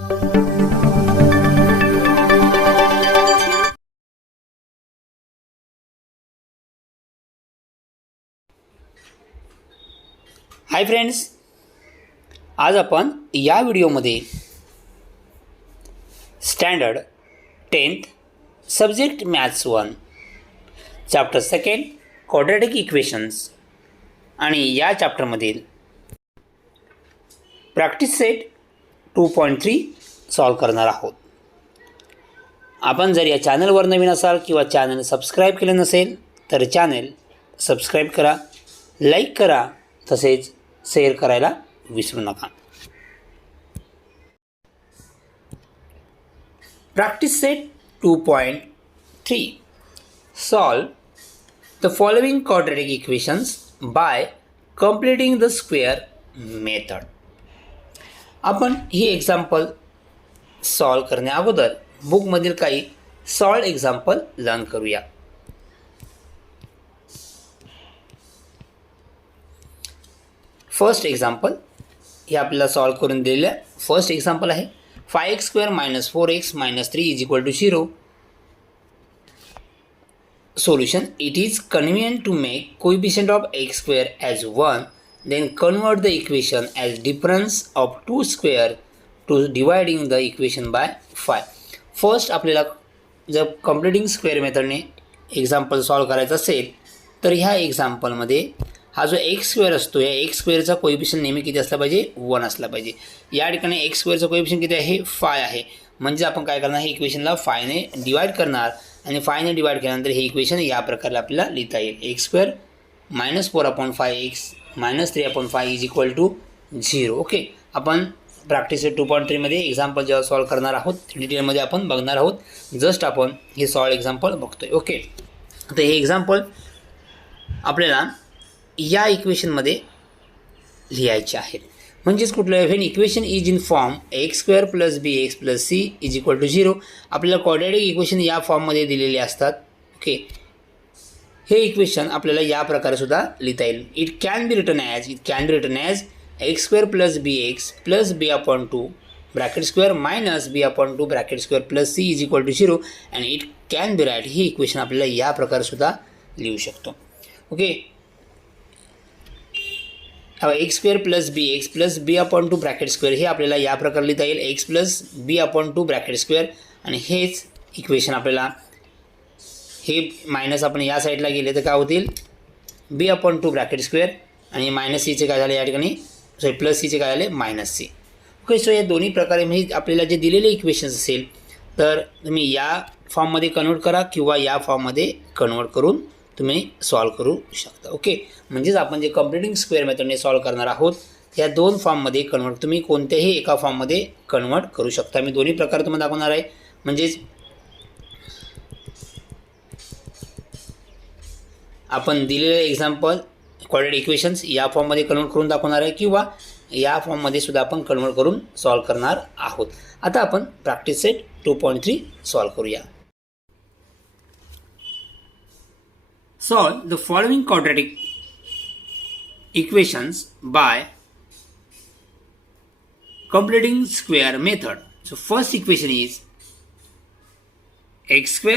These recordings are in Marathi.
हाय फ्रेंड्स, आज आपण या व्हिडिओमध्ये standard 10th subject maths 1 chapter 2 quadratic equations आणि या चॅप्टरमधील प्रॅक्टिस सेट 2.3 सॉल्व करणार आहोत. आपण जर या चॅनलवर नवीन असाल किंवा चॅनल सबस्क्राईब केलं नसेल तर चॅनल सबस्क्राईब करा, लाईक करा, तसेच शेअर करायला विसरू नका. Practice set 2.3 solve the following quadratic equations by completing the square method. आपण ही एक्झाम्पल सॉल्व करण्या अगोदर बुकमधील काही सॉल्व एक्झाम्पल लर्न करूया. फर्स्ट एक्झाम्पल हे आपल्याला सॉल्व करून दिलेलं फर्स्ट एक्झाम्पल आहे. 5x² - 4x - 3 = 0. Solution: It is convenient to make coefficient of x² as 1, then convert the equation as difference of two square to dividing the equation by 5. First आपल्याला जर कंप्लीटिंग स्क्वेअर मेथडने एक्झाम्पल सॉल्व करायचं असेल तर ह्या एक्झाम्पलमध्ये हा जो x² असतो, या x² कोएफिशियंट नेहमी किती असला पाहिजे? 1 असला पाहिजे. या ठिकाणी x² कोएफिशियंट किती आहे? 5 आहे. म्हणजे आपण काय करणार, हे इक्वेशनला 5 ने डिवाइड करणार आणि 5 ने डिवाइड केल्यानंतर हे इक्वेशन या प्रकारे आपल्याला लिहिता येईल. x² - 4/5x - 3/5 = 0. ओके, आपण प्रॅक्टिस 2.3 मध्ये एक्झाम्पल जेव्हा सॉल्व करणार आहोत डिटेलमध्ये आपण बघणार आहोत. जस्ट आपण हे सॉल्व एक्झाम्पल बघतोय. ओके, तर हे एक्झाम्पल आपल्याला या इक्वेशनमध्ये लिहायचे आहेत. म्हणजेच कुठलं, when equation is in form x² + bx + c = 0. आपल्याला क्वाड्रॅटिक इक्वेशन या फॉर्ममध्ये दिलेले असतात. ओके, हे इक्वेशन आपल्याला या प्रकारे सुद्धा लिहिता येईल. It can be written as x² + bx + b/2 (² - b/2 + c = 0 and it can be right. ही इक्वेशन आपल्याला या प्रकारे सुद्धा लिहू शकतो. ओके, x² + bx + b/2 हे आपल्याला या प्रकारे लिहिता येईल. x + b/2 आणि हेच इक्वेशन आपल्याला हे मायनस आपण या साईडला गेले तर काय होतील? b/2 आणि मायनस सीचे काय झाले या ठिकाणी, सॉरी प्लस सीचे काय झाले? Minus C. ओके, सो या दोन्ही प्रकारे म्हणजे आपल्याला जे दिलेले इक्वेशन्स असेल तर तुम्ही या फॉर्ममध्ये कन्वर्ट करा किंवा या फॉर्ममध्ये कन्वर्ट करून तुम्ही सॉल्व करू शकता. ओके, म्हणजेच आपण जे कंप्लीटिंग स्क्वेअर मेथडने सॉल्व करणार आहोत या दोन फॉर्ममध्ये कन्वर्ट तुम्ही कोणत्याही एका फॉर्ममध्ये कन्वर्ट करू शकता. मी दोन्ही प्रकार तुम्हाला दाखवणार आहे. म्हणजेच आपण दिलेले एक्झाम्पल क्वाड्रॅटिक इक्वेशन्स या फॉर्ममध्ये कन्वर्ट करून दाखवणार आहे किंवा या फॉर्ममध्ये सुद्धा आपण कन्वर्ट करून सॉल्व करणार आहोत. आता आपण प्रॅक्टिस सेट 2.3 सॉल्व करूया. Solve the following quadratic equations by completing square method. So first equation is x²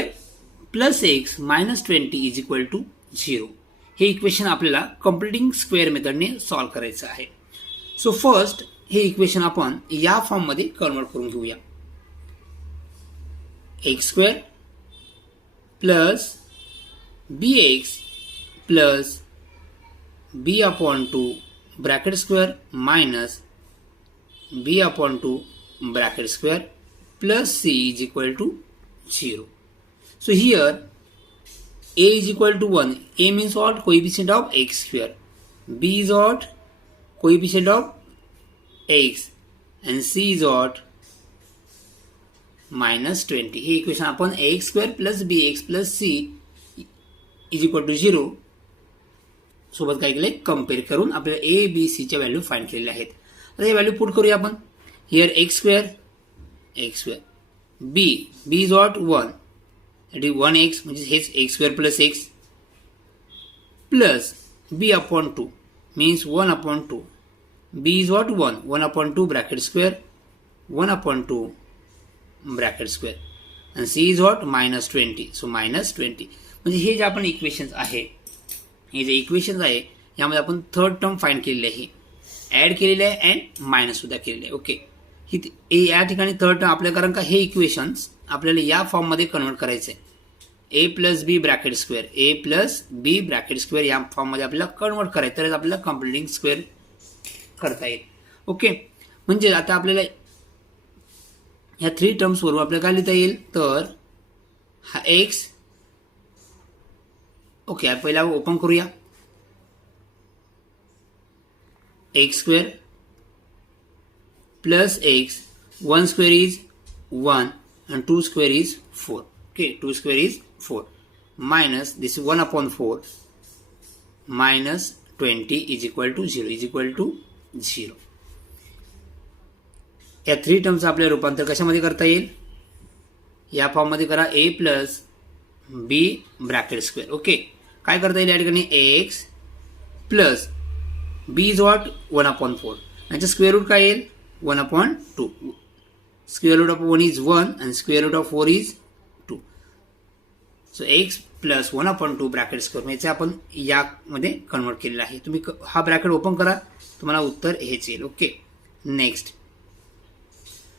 + x - 20 = 0. हे इक्वेशन आपल्याला कंप्लीटिंग स्क्वेअर मेथडने सॉल्व करायचं आहे. सो फर्स्ट हे इक्वेशन आपण या फॉर्ममध्ये कन्वर्ट करून घेऊया. x² + bx + b/2 (² - b/2 + c = 0. So here a = 1. A means what? Coefficient of x². b is what? Coefficient of x and c is what? -20. हे इक्वेशन आपण x² + bx + c = 0 सोबत काय केले, कम्पेअर करून आपल्याला a b c च्या व्हॅल्यू फाइंड केलेल्या आहेत. आता हे व्हॅल्यू पुट करूया आपण. Here x², b is what? 1. It is 1x म्हणजे हेच x² + x plus b/2 means 1/2. b is what? 1 1/2 (² 1/2 bracket square आणि सी इज व्हॉट -20. सो -20 म्हणजे हे जे आपण इक्वेशन्स आहे, हे जे इक्वेशन्स आहे यामध्ये आपण थर्ड टर्म फाइंड केलेली आहे, ॲड केलेले आहे अँड मायनस सुद्धा केलेले आहे. ओके, ही या ठिकाणी थर्ड टर्म आपल्या, कारण का हे इक्वेशन्स आपल्याला या फॉर्ममध्ये कन्वर्ट करायचं आहे. ए प्लस बी ब्रॅकेट स्क्वेअर, ए प्लस बी ब्रॅकेट स्क्वेअर या फॉर्ममध्ये आपल्याला कन्वर्ट करायचं, तरच आपल्याला कम्प्लिटिंग स्क्वेअर करता येईल. ओके, म्हणजे आता आपल्याला ह्या 3 टर्म्सवरून आपल्याला काय लिहिता येईल, तर हा एक्स, ओके पहिला ओपन करूया, x square plus x, 1 square is 1 and 2 square is 4. Okay, 2 square is 4 minus this is 1/4 minus 20 is equal to 0. या 3 टर्मचं आपल्याला रूपांतर कशामध्ये करता येईल, या फॉर्ममध्ये करा, A plus B bracket square. Okay, काय करता येईल या ठिकाणी, X plus B is what 1/4, याचं स्क्वेअर रूट काय येईल 1/2. Square root of 1 is 1 and square root of 4 is 2. So x plus 1/2 bracket square म्हणजे आपण यामध्ये कन्वर्ट केलेलं आहे. तुम्ही हा ब्रॅकेट ओपन करा, तुम्हाला उत्तर हेच येईल. ओके, नेक्स्ट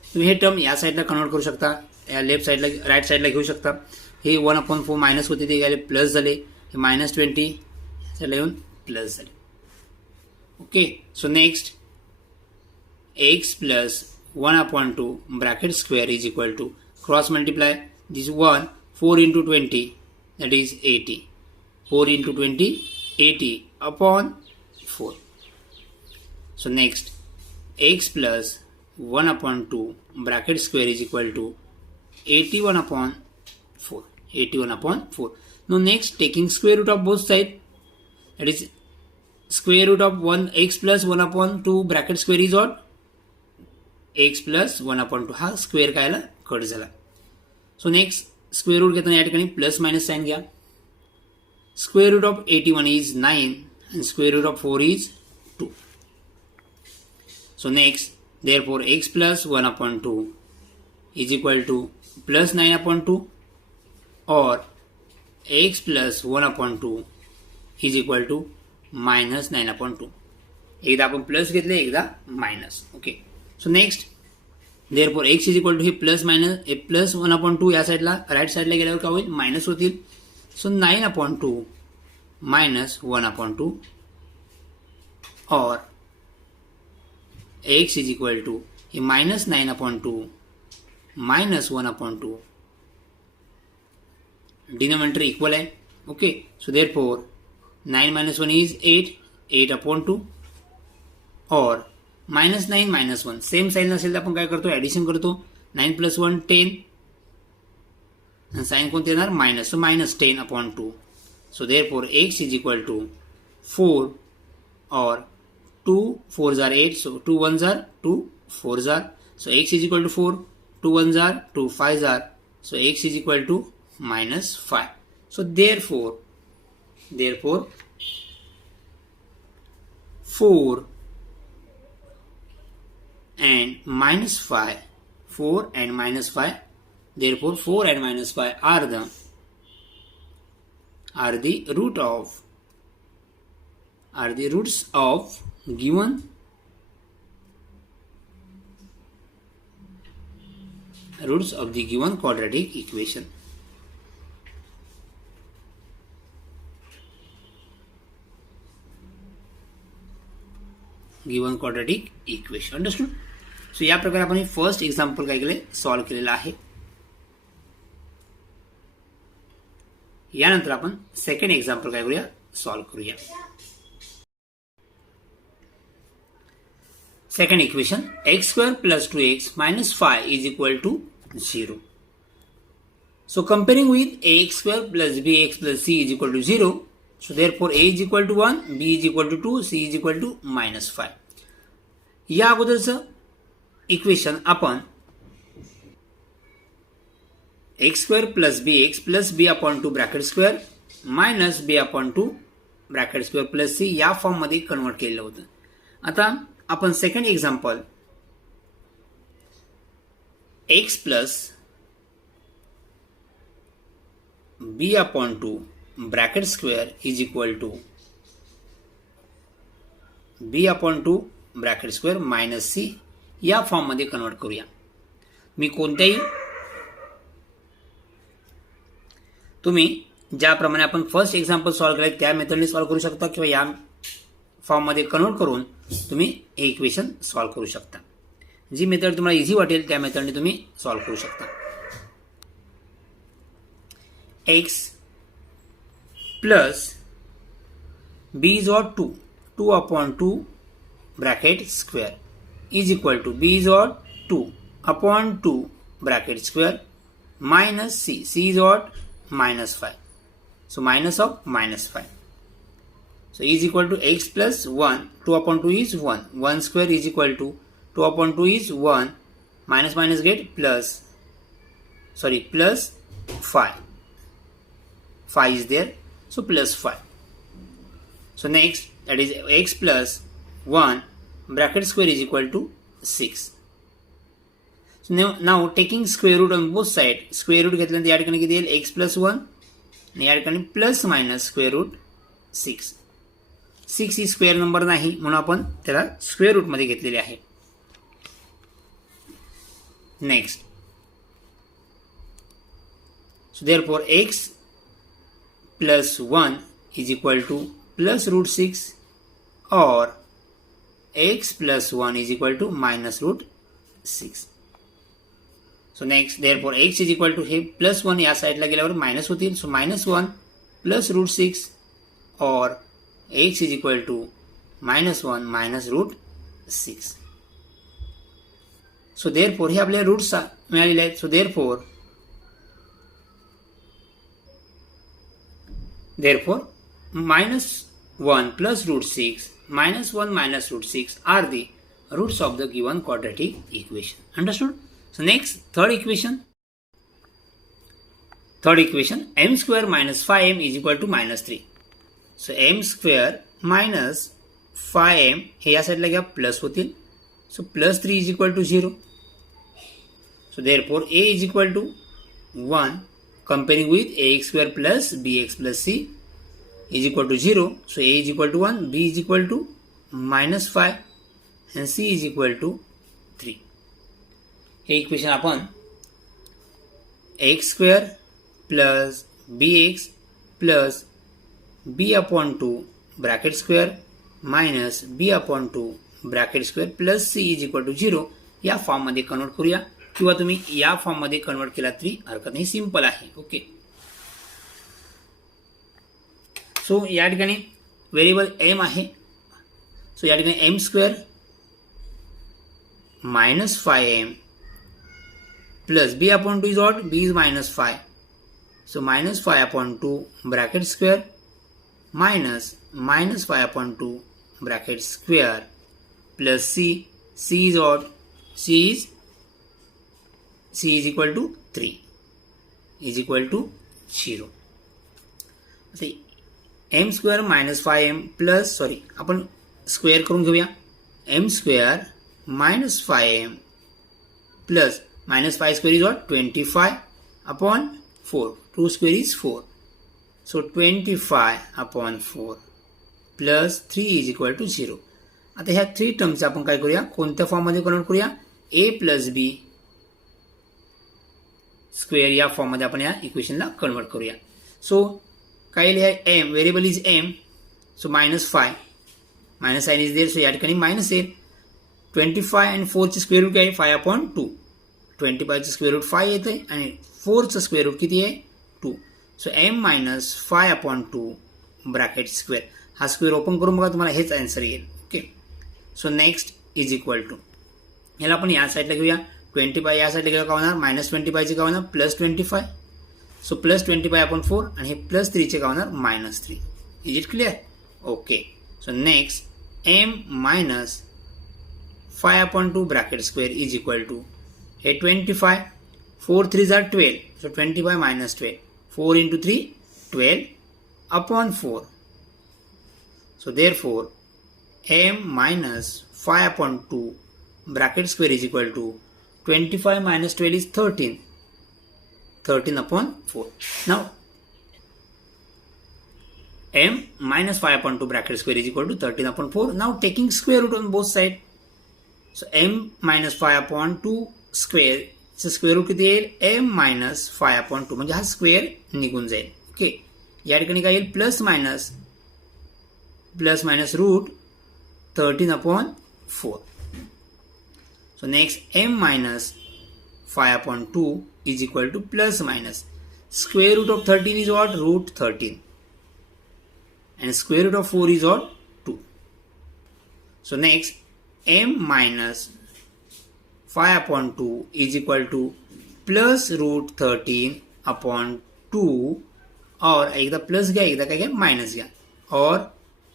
तुम्ही हे टर्म या साईडला कन्वर्ट करू शकता, या लेफ्ट साईडला राईट साईडला घेऊ शकता. हे 1/4 मायनस होते ते गेले प्लस झाले, हे -20 साईडला येऊन प्लस झाले. Okay, so next x plus 1/2 bracket square is equal to, cross multiply this 1, 4 into 20 that is 80, 4 into 20 80 upon 4. So next x plus 1/2 bracket square is equal to 81/4, 81/4. Now next taking square root of both sides, that is square root of 1 x plus 1/2 bracket square is what, x plus 1/2 हा स्क्वेअर कायला कट झाला. सो नेक्स्ट स्क्वेअर रूट घेताना या ठिकाणी प्लस मायनस साइन घ्या. Square root of 81 is 9 and square root of 4 is 2. So next, therefore x plus 1/2 is equal to plus 9/2 or x plus 1/2 is equal to minus 9/2. एकदा आपण प्लस घेतले, एकदा minus. Okay, so next therefore x is equal to हे प्लस मायनस, हे प्लस 1/2 या साईडला राईट साईडला गेल्यावर काय होईल, मायनस होतील. So 9/2 minus 1/2 or x is equal to हे minus 9/2 minus 1/2, डिनोमिनेटर इक्वल आहे. Okay, so therefore 9 minus 1 is 8, 8/2 or -9 -1 same sign असेल तर आपण काय करतो, ॲडिशन करतो. 9 + 1 10 आणि साइन कोणते येणार, minus. So -10/2. So therefore x is equal to 4 और 2 4s are 8, so 2 1s are 2 4s are, so x is equal to 4, 2 1s are 2 5s are, so x is equal to -5. So therefore 4 and -5, 4 and -5, therefore 4 and -5 are the roots of given quadratic equation. Given quadratic equation. Understood. So या प्रकारे आपण फर्स्ट एक्झाम्पल काय केले, सॉल्व केलेलं आहे. यानंतर आपण सेकंड एक्झाम्पल काय करूया, सॉल्व करूया. Second equation x² + 2x - 5 is equal to 0. So comparing with ax² + bx + c is equal to 0. So therefore a is equal to 1, b is equal to 2, c is equal to -5. या अगोदरचं इक्वेशन आपण x² + bx + b/2 bracket square minus b/2 bracket square plus c या फॉर्म मध्ये कन्वर्ट केलेलं होतं. आता आपण second example x plus b upon 2 bracket square is equal to b upon 2 bracket square minus C या फॉर्ममध्ये कन्वर्ट करूया. मी कोणत्याही तुम्ही ज्याप्रमाणे आपण फर्स्ट एक्झाम्पल सॉल्व्ह केलं त्या मेथडने सॉल्व्ह करू शकता किंवा या फॉर्ममध्ये कन्वर्ट करून तुम्ही हे इक्वेशन सॉल्व्ह करू शकता. जी मेथड तुम्हाला इझी वाटेल त्या मेथडने तुम्ही सॉल्व्ह करू शकता. x plus b is odd 2 upon 2 bracket square is equal to b is odd 2 upon 2 bracket square minus c is odd minus 5. So minus of minus 5. So is equal to x plus 1. 2 upon 2 is 1. 1 square is equal to 2 upon 2 is 1. Minus minus get plus. Plus 5. 5 is there. So plus 5. So next, that is x plus 1 bracket square is equal to 6. So now taking square root on both sides, square root घेतल्यानंतर या ठिकाणी किती येईल x plus 1 आणि या ठिकाणी प्लस मायनस स्क्वेअर रूट 6. 6 ही स्क्वेअर नंबर नाही म्हणून आपण त्याला स्क्वेअर रूट मध्ये घेतलेले आहे. Next, so therefore x plus 1 is equal to plus root 6 or x plus 1 is equal to minus root 6. So next, therefore x is equal to हे plus 1 या साईडला गेल्यावर मायनस होतील. So minus 1 plus root 6 or x is equal to minus 1 minus root 6. So therefore हे आपल्या रूट्स मिळालेले आहेत. So therefore minus 1 plus root 6 minus 1 minus root 6 are the roots of the given quadratic equation. Understood? So next, third equation, m square minus 5m is equal to minus 3. So m square minus 5m हे या साईडला घ्या प्लस होतील. So plus 3 is equal to 0. So therefore a is equal to 1 comparing with ax square plus bx plus c is equal to 0. So a is equal to 1, b is equal to minus 5 and c is equal to 3. हे इक्वेशन आपण x square plus B x plus B upon 2 bracket square minus B upon 2 bracket square plus C is equal to 0 या फॉर्ममध्ये कन्वर्ट करूया किंवा तुम्ही या फॉर्ममध्ये कन्वर्ट केला तरी हरकत नाही. सिंपल आहे. ओके. सो या ठिकाणी व्हेरिएबल एम आहे. सो या ठिकाणी M square minus 5m plus b upon 2 is odd, b is minus 5. So minus 5 upon 2 bracket square minus 5 upon 2 bracket square plus c is odd, c is equal to 3 is equal to 0. See, m square minus 5m plus आपण स्क्वेअर करून घेऊया. m square minus 5m plus minus 5 square is what? 25 upon 4. 2 square is 4. So 25 upon 4 plus 3 is equal to 0. आता ह्या 3 टर्म्स आपण काय करूया, कोणत्या फॉर्ममध्ये कन्वर्ट करूया, a प्लस बी स्क्वेअर या फॉर्ममध्ये आपण या इक्वेशनला कन्वर्ट करूया. सो काय लिहा, m variable is m. So minus 5 minus sign is there. So या ठिकाणी मायनस येईल. 25 आणि 4 चे स्क्वेअर रूट काय आहे 5 अपॉन 2. 25 चं स्क्वेअर रूट 5 येते आणि 4 चं स्क्वेअर रूट किती आहे 2. So m minus 5 upon 2 bracket square. हा स्क्वेअर ओपन करून बघा, तुम्हाला हेच आन्सर येईल. Okay. So next is equal to, ह्याला आपण या साईडला घेऊया. 25 या साईडला घेऊया, का होणार मायनस 25 चे का होणार प्लस 25. सो प्लस 25 अपॉन 4 आणि हे प्लस 3 चे का होणार minus 3. Is it clear? Okay. So next m minus 5 upon 2 bracket square is equal to हे 25, 4 3 are 12. So 25 minus 12. 4 into 3, 12 upon 4. So therefore, m minus 5 upon 2 bracket square is equal to 25 minus 12 is 13. 13 upon 4. Now, m minus 5 upon 2 bracket square is equal to 13 upon 4. Now, taking square root on both sides. So, m minus 5 upon 2 square. So, square root किती येईल? m minus 5 upon 2. म्हणजे हा स्क्वेअर निघून जाईल. ओके. या ठिकाणी काय येईल? Plus minus root 13 upon 4. So, next m minus 5 upon 2 is equal to plus minus. Square root of 13 is what? Root 13. And square root of 4 is what? 2. So, next m minus 5 upon 2 is equal to plus root 13 upon 2. और एकदा प्लस घ्या एकदा काय घ्या मायनस घ्या और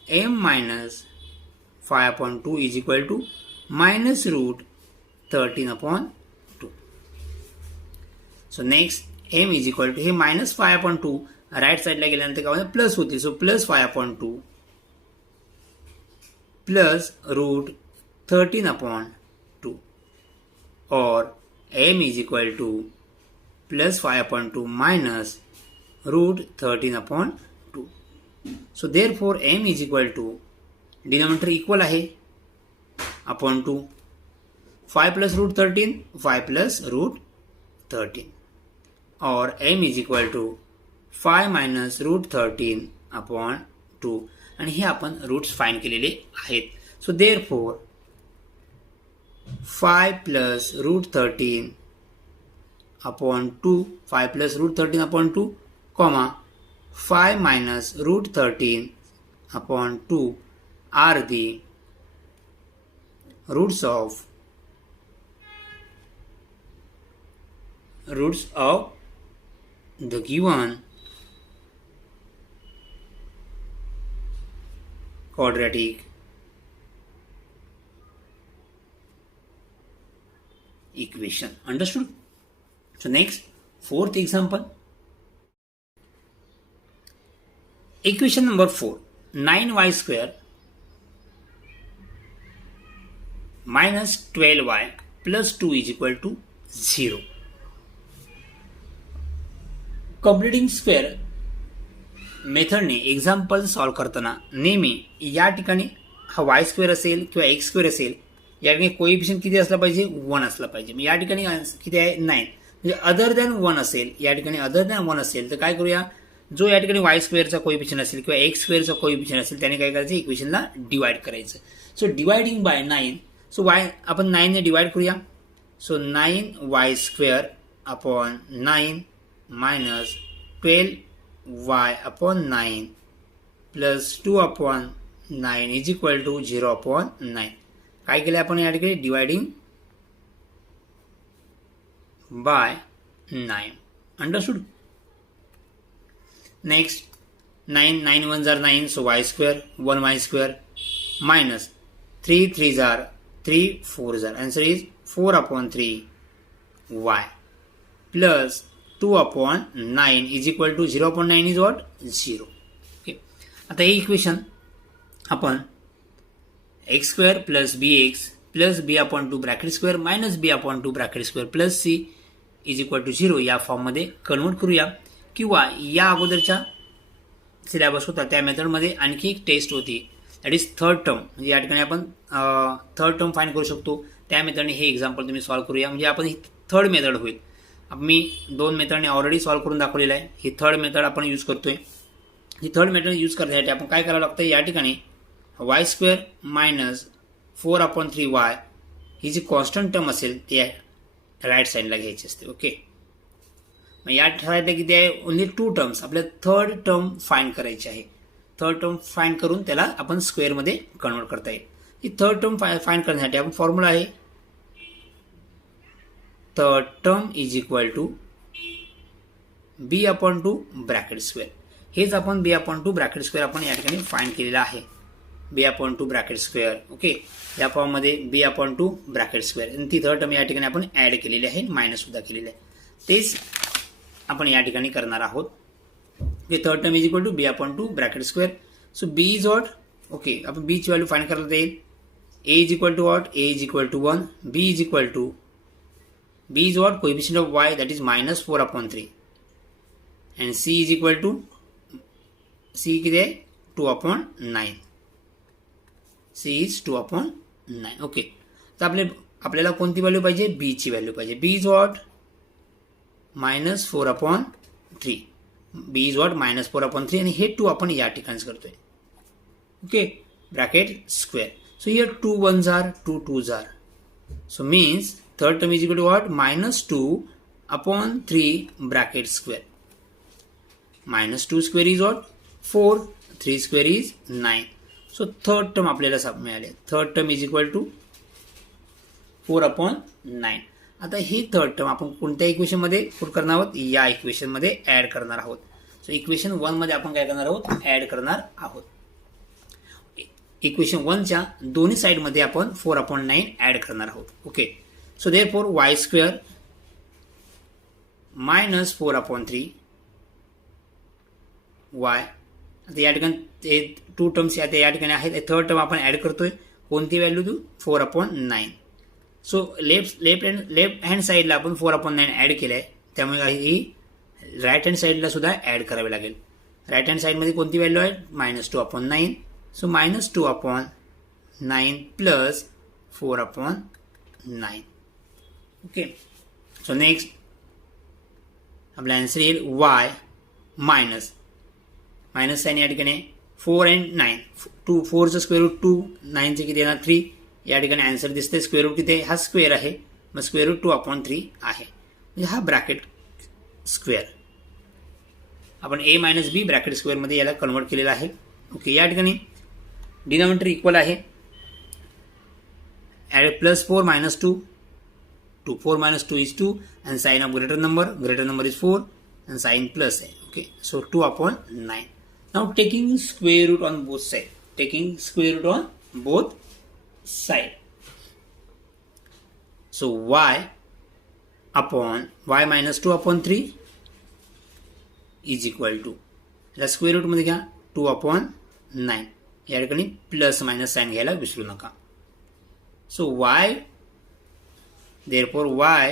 m minus 5 upon 2 is equal to minus root 13 upon 2. So next m is equal to हे minus 5 upon 2 राईट साईडला गेल्यानंतर काय होतं प्लस होते. So plus 5 upon 2 plus root 13 upon 2 और m is equal to plus 5 upon 2 minus root 13 upon 2. So therefore m is equal to denominator equal आहे upon 2. 5 plus root 13 5 plus root 13 और m is equal to 5 minus root 13 upon 2 आणि हे आपण रूट्स फाइंड केलेले आहेत. So therefore 5 plus root 13 upon 2 5 plus root 13 upon 2 comma 5 minus root 13 upon 2 are the roots of the given quadratic equation. Understood? So next, fourth example. Equation number 4. 9y square minus 12y plus 2 is equal to 0. Completing square मेथडने एक्झाम्पल सॉल्व करताना नेहमी या ठिकाणी हा वाय स्क्वेअर असेल किंवा एक्स स्क्वेअर असेल या ठिकाणी कोएफिशियंट किती असला पाहिजे 1 असला पाहिजे. या ठिकाणी किती आहे 9 म्हणजे अदर दॅन 1 असेल. या ठिकाणी अदर दॅन 1 असेल तर काय करूया जो या ठिकाणी वाय स्क्वेअरचा कोएफिशियंट असेल किंवा एक्स स्क्वेअरचा कोएफिशियंट असेल त्याने काय करायचं इक्वेशनला डिवाइड करायचं. So dividing by 9 so Y आपण 9 ने डिवाइड करूया. So 9y square upon 9 minus 12y upon 9 plus 2 upon 9 is equal to 0 upon 9. काय केलं आपण या ठिकाणी dividing by 9. Understood. Next 9 9 1 jar 9 so y square 1y square minus 3 3 jar 3 4 jar answer is 4 upon 3y plus 2 upon 9 is equal to 0 upon 9 is what? 0. Okay. आता हे इक्वेशन आपण x square plus bx plus b upon 2 bracket square minus b upon 2 bracket square plus c is equal to 0 या फॉर्ममध्ये कन्वर्ट करूया. किंवा या अगोदरच्या सिलेबस होता त्या मेथडमध्ये आणखी एक टेस्ट होती दॅट इज थर्ड टर्म. म्हणजे या ठिकाणी आपण थर्ड टर्म फाइंड करू शकतो. त्या मेथडने हे एक्झाम्पल तुम्ही सॉल्व करूया. म्हणजे आपण ही थर्ड मेथड होईल. मी 2 मेथडने ऑलरेडी सॉल्व करून दाखवलेलं आहे. ही थर्ड मेथड आपण यूज करतोय. ही थर्ड मेथड यूज करण्यासाठी आपण काय करावं लागतं या ठिकाणी Y square minus 4 upon 3y ही जी कॉन्स्टंट टर्म असेल ती राईट साईडला घ्यायची असते. ओके. मग या ठरायला किती आहे ओन्ली 2 टर्म्स आपल्याला थर्ड टर्म फाइंड करायची आहे. थर्ड टर्म फाइंड करून त्याला आपण स्क्वेअरमध्ये कन्वर्ट करता येईल. ही थर्ड टर्म फाइंड करण्यासाठी आपण फॉर्म्युला आहे third term is equal to b upon 2 bracket square. हेच आपण b upon 2 ब्रॅकेट स्क्वेअर आपण या ठिकाणी फाइंड केलेलं आहे. b upon 2 bracket square. Okay. या फॉर्ममध्ये b upon 2 ब्रॅकेट स्क्वेअर आणि ती थर्ड टर्म या ठिकाणी आपण ऍड केलेली आहे मायनस सुद्धा केलेली आहे. तेच आपण या ठिकाणी करणार आहोत. Okay. Third term is equal to b upon 2 bracket square. So b is what okay आपण b ची व्हॅल्यू फाइंड करता येईल. a is equal to what a is equal to 1 b is equal to B is what? Coefficient of y, that is minus 4 upon 3. And C is equal to, C किती आहे? 2 upon 9. C is 2 upon 9. Okay. तर आपल्याला कोणती व्हॅल्यू पाहिजे? B ची व्हॅल्यू पाहिजे. B is what? minus 4 upon 3. B is what? minus 4 upon 3. आणि हे 2 आपण या ठिकाणी करतोय. Okay. Bracket square. So here 2 ones are, 2 twos are. So means third term is equal to what? Minus 2 upon 3 bracket square. Minus 2 square is what? 4. 3 square is 9. So third term आपल्याला मिळाले. Third term is equal to 4 upon 9. आता ही थर्ड टर्म आपण कोणत्या इक्वेशन मध्ये पुट करणार आहोत? या इक्वेशन मध्ये ऍड करणार आहोत. सो इक्वेशन 1 मध्ये आपण काय करणार आहोत? ऍड करणार आहोत. इक्वेशन 1 च्या दोन्ही साइड मध्ये आपण 4 upon 9 ऍड करणार आहोत. Okay. So therefore y square minus 4 upon 3 y. आता या ठिकाणी 2 टर्म्स या ठिकाणी आहेत. थर्ड टर्म आपण ऍड करतोय. कोणती व्हॅल्यू देऊ? 4 upon 9. सो लेफ्ट हँड साईडला आपण 4 upon 9 ऍड केलंय. त्यामुळे ही राईट हँड साईडला सुद्धा ऍड करावी लागेल. राईट हँड साईडमध्ये कोणती व्हॅल्यू आहे? minus 2 upon 9. So minus 2 upon 9 plus 4 upon 9. Okay. So next आपला आन्सर येईल y मायनस साईन या ठिकाणी 4 and 9. 4चं स्क्वेअर रूट 2, 9चे किती येणार? 3. या ठिकाणी आन्सर दिसते. स्क्वेअर रूट किती आहे? हा स्क्वेअर आहे. मग स्क्वेअर रूट 2 upon 3 आहे. म्हणजे हा ब्रॅकेट स्क्वेअर आपण a मायनस बी ब्रॅकेट स्क्वेअरमध्ये याला कन्वर्ट केलेला आहे. ओके. या ठिकाणी डिनॉमिनेटर इक्वल आहे. Add plus 4 minus 2. 4 minus 2 is 2 and sign of greater number is 4 and sign plus आहे. Okay. So 2 upon 9. Now taking square root on both side. So y minus 2 upon 3 is equal to, याला स्क्वेअर रूट मध्ये घ्या, 2 upon 9. या ठिकाणी प्लस मायनस साइन घ्यायला विसरू नका. So therefore y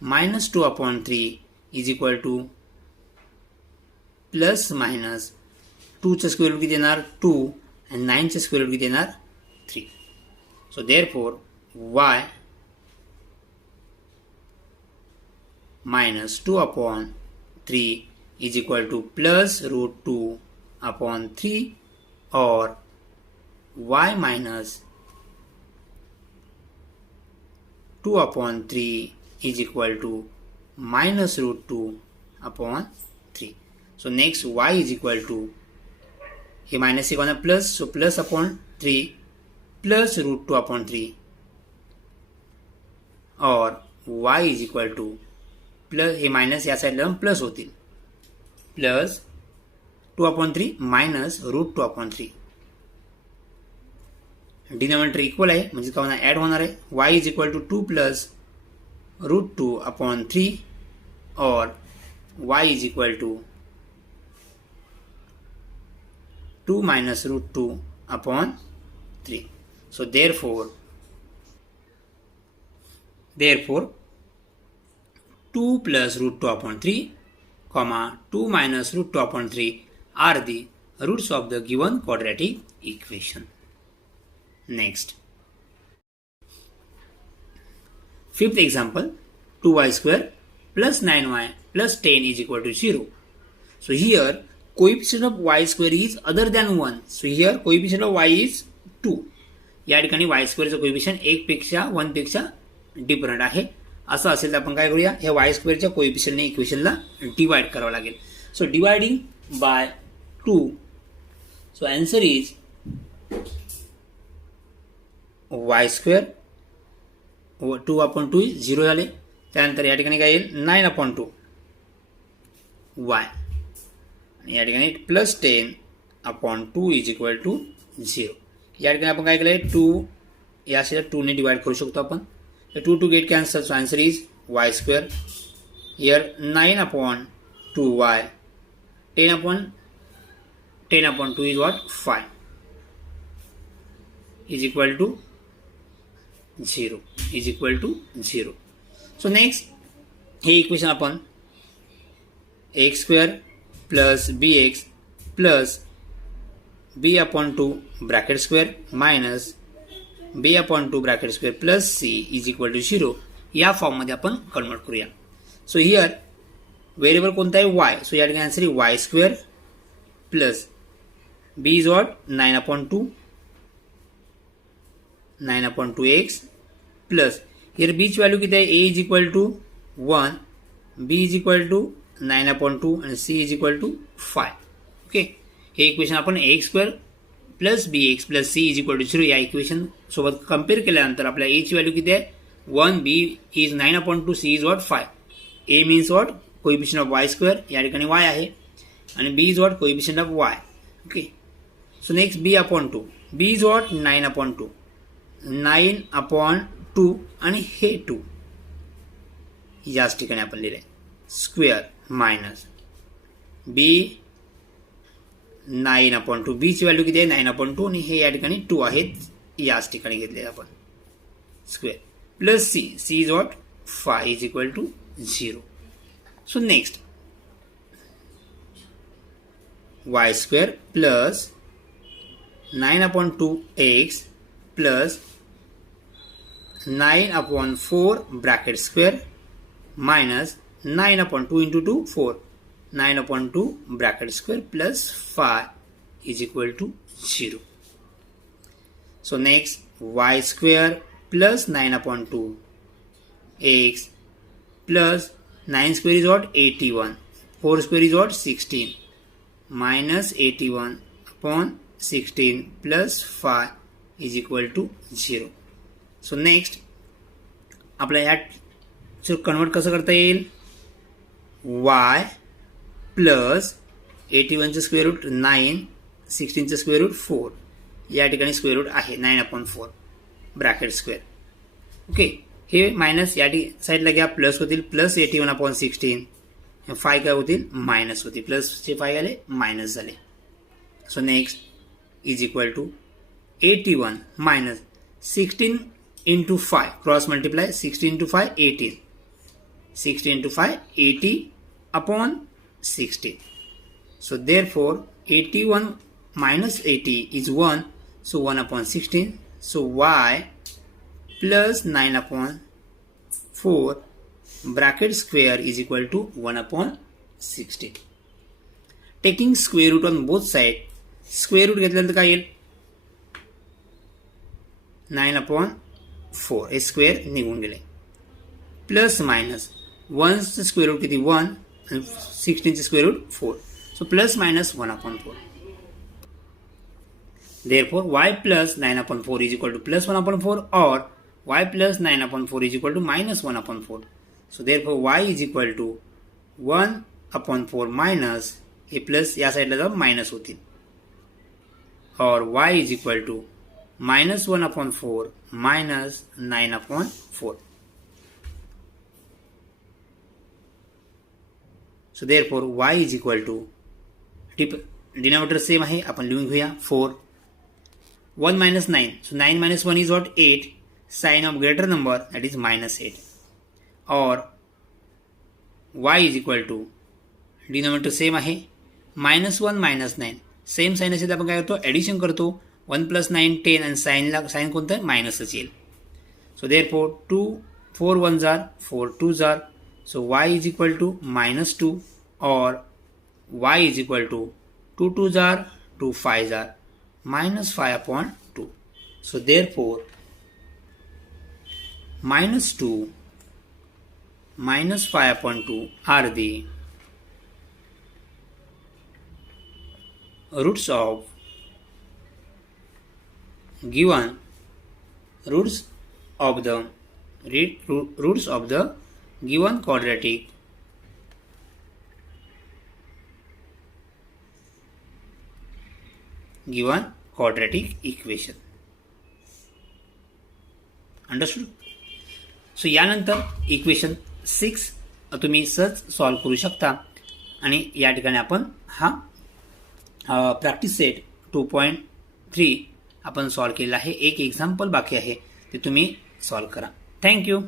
minus 2 upon 3 is equal to plus minus 2 चे स्क्वेअर रूट किती येणार? 2 and 9 चे स्क्वेअर रूट किती येणार? 3. So therefore y minus 2 upon 3 is equal to plus root 2 upon 3 or y minus 2 upon 3 is equal to minus root 2 upon 3. So next y is equal to, हे माइनस से कौन plus, so plus upon 3 plus root 2 upon 3 और y is equal to plus, हे मायनस या साईडला प्लस होतील, plus 2 upon 3 minus root 2 upon 3. Denominator equal आहे म्हणजे का होणार? ऍड होणार आहे. y is equal to 2 plus root 2 upon 3 और y is equal to 2 minus root 2 upon 3. So therefore 2 plus root 2 upon 3 comma 2 minus root 2 upon 3 are the roots of the given quadratic equation. Next, fifth example, 2y square plus 9y plus 10 is equal to 0. So here coefficient of y square is other than 1. So here coefficient of y is 2. या ठिकाणी y square चं कोएफिशिएंट 1 पेक्षा 1 पेक्षा डिफरंट आहे. असं असेल तर आपण काय करूया? हे y square च्या कोएफिशिएंट ने इक्वेशनला डिवाइड करावं लागेल. So dividing by 2. So answer is y square 2 upon 2 0 झाले. त्यानंतर या ठिकाणी काय येईल? 9 upon 2 y. या ठिकाणी plus 10 upon 2 is equal to 0. या ठिकाणी आपण काय केलंय? 2 या साईडला 2 ने डिवाइड करू शकतो आपण. 2 to get cancel. So answer is y square. Here 9 upon 2y, 10 upon 2 is what? 5 is equal to 0. So next हे इक्वेशन आपण x square plus B x plus B upon two bracket square minus B upon two bracket square plus C is equal to 0 या फॉर्ममध्ये आपण कन्वर्ट करूया. सो हिअर व्हेरिएबल कोणता आहे वाय. सो या ठिकाणी आन्सर आहे Y square plus B is what 9/2 x plus here बीची व्हॅल्यू किती आहे. A is equal to 1, B is equal to 9/2 आणि C is equal to 5. Okay, हे इक्वेशन आपण x square plus B x plus C is equal to 0 या इक्वेशन सोबत कम्पेअर केल्यानंतर आपल्या ए ची व्हॅल्यू किती आहे 1, B is 9/2, C is what 5. A means what coefficient of Y square, या ठिकाणी वाय आहे, आणि B is what coefficient of Y. Okay, so next B upon two. B is what 9/2, 9/2 आणि हे 2 याच ठिकाणी आपण लिहिले स्क्वेअर मायनस बी 9/2. बी ची व्हॅल्यू किती आहे 9/2 आणि हे या ठिकाणी 2 आहेत याच ठिकाणी घेतले आपण square plus c. C is what 5 is equal to 0. So next y square plus 9/2 x plus 9/4 bracket square minus 9/2 into 2 4 9/2 bracket square plus 5 is equal to 0. So next y square plus 9/2 x plus 9 square is what 81, 4 square is what 16 minus 81/16 plus 5 is equal to 0. So next आपल्या ह्यात कन्वर्ट कसं करता येईल. वाय प्लस 81चं स्क्वेअर रूट 9, 16चं स्क्वेअर रूट 4 या ठिकाणी स्क्वेअर रूट आहे 9/4 ब्रॅकेट स्क्वेअर. ओके, हे मायनस या साईडला घ्या, प्लस होतील प्लस 81/16, 5 काय होतील मायनस होतील, प्लसचे 5 आले मायनस झाले. So next is equal to 81 minus 16 into 5 cross multiply 16 into 5 18, 60 into 5 80/16. So therefore 81 minus 80 is 1, so 1/16. So y plus 9/4 bracket square is equal to 1/16. Taking square root on both sides, square root घेतल्यानंतर काय येईल 9/4 हे स्क्वेअर निघून गेले प्लस मायनस 1चं स्क्वेअर रूट किती 1 आणि 16चे square root 4. So plus minus 1/4. Therefore y plus 9/4 is equal to plus 1/4 or y plus 9/4 is equal to minus 1/4. So therefore y is equal to 1/4 minus हे प्लस या साईडला जाऊन मायनस होतील और y is equal to minus 1/4 minus 9/4. So therefore y is equal to denominator same आहे आपण लिहून घेऊया 4 1 minus 9. So 9 minus 1 is what 8. Sign of greater number that is minus 8 or y is equal to denominator same आहे minus 1 minus 9 सेम साइन असेल तर आपण काय करतो ॲडिशन करतो 1 plus 9 10 आणि साइन कोणतं मायनसच येईल. So therefore 2 4 1s are 4 2s are. So y is equal to minus 2 or y is equal to 2 2s are 2 5s are minus 5/2. So therefore minus 2 minus 5/2 are the roots of given roots of the given quadratic equation. Understood. So यानंतर इक्वेशन 6 तुम्ही सहज सॉल्व करू शकता आणि या ठिकाणी आपण हा प्रॅक्टिस सेट 2.3 आपण सॉल्व केलेला आहे. एक एक्झाम्पल बाकी आहे ते तुम्ही सॉल्व करा. थँक्यू.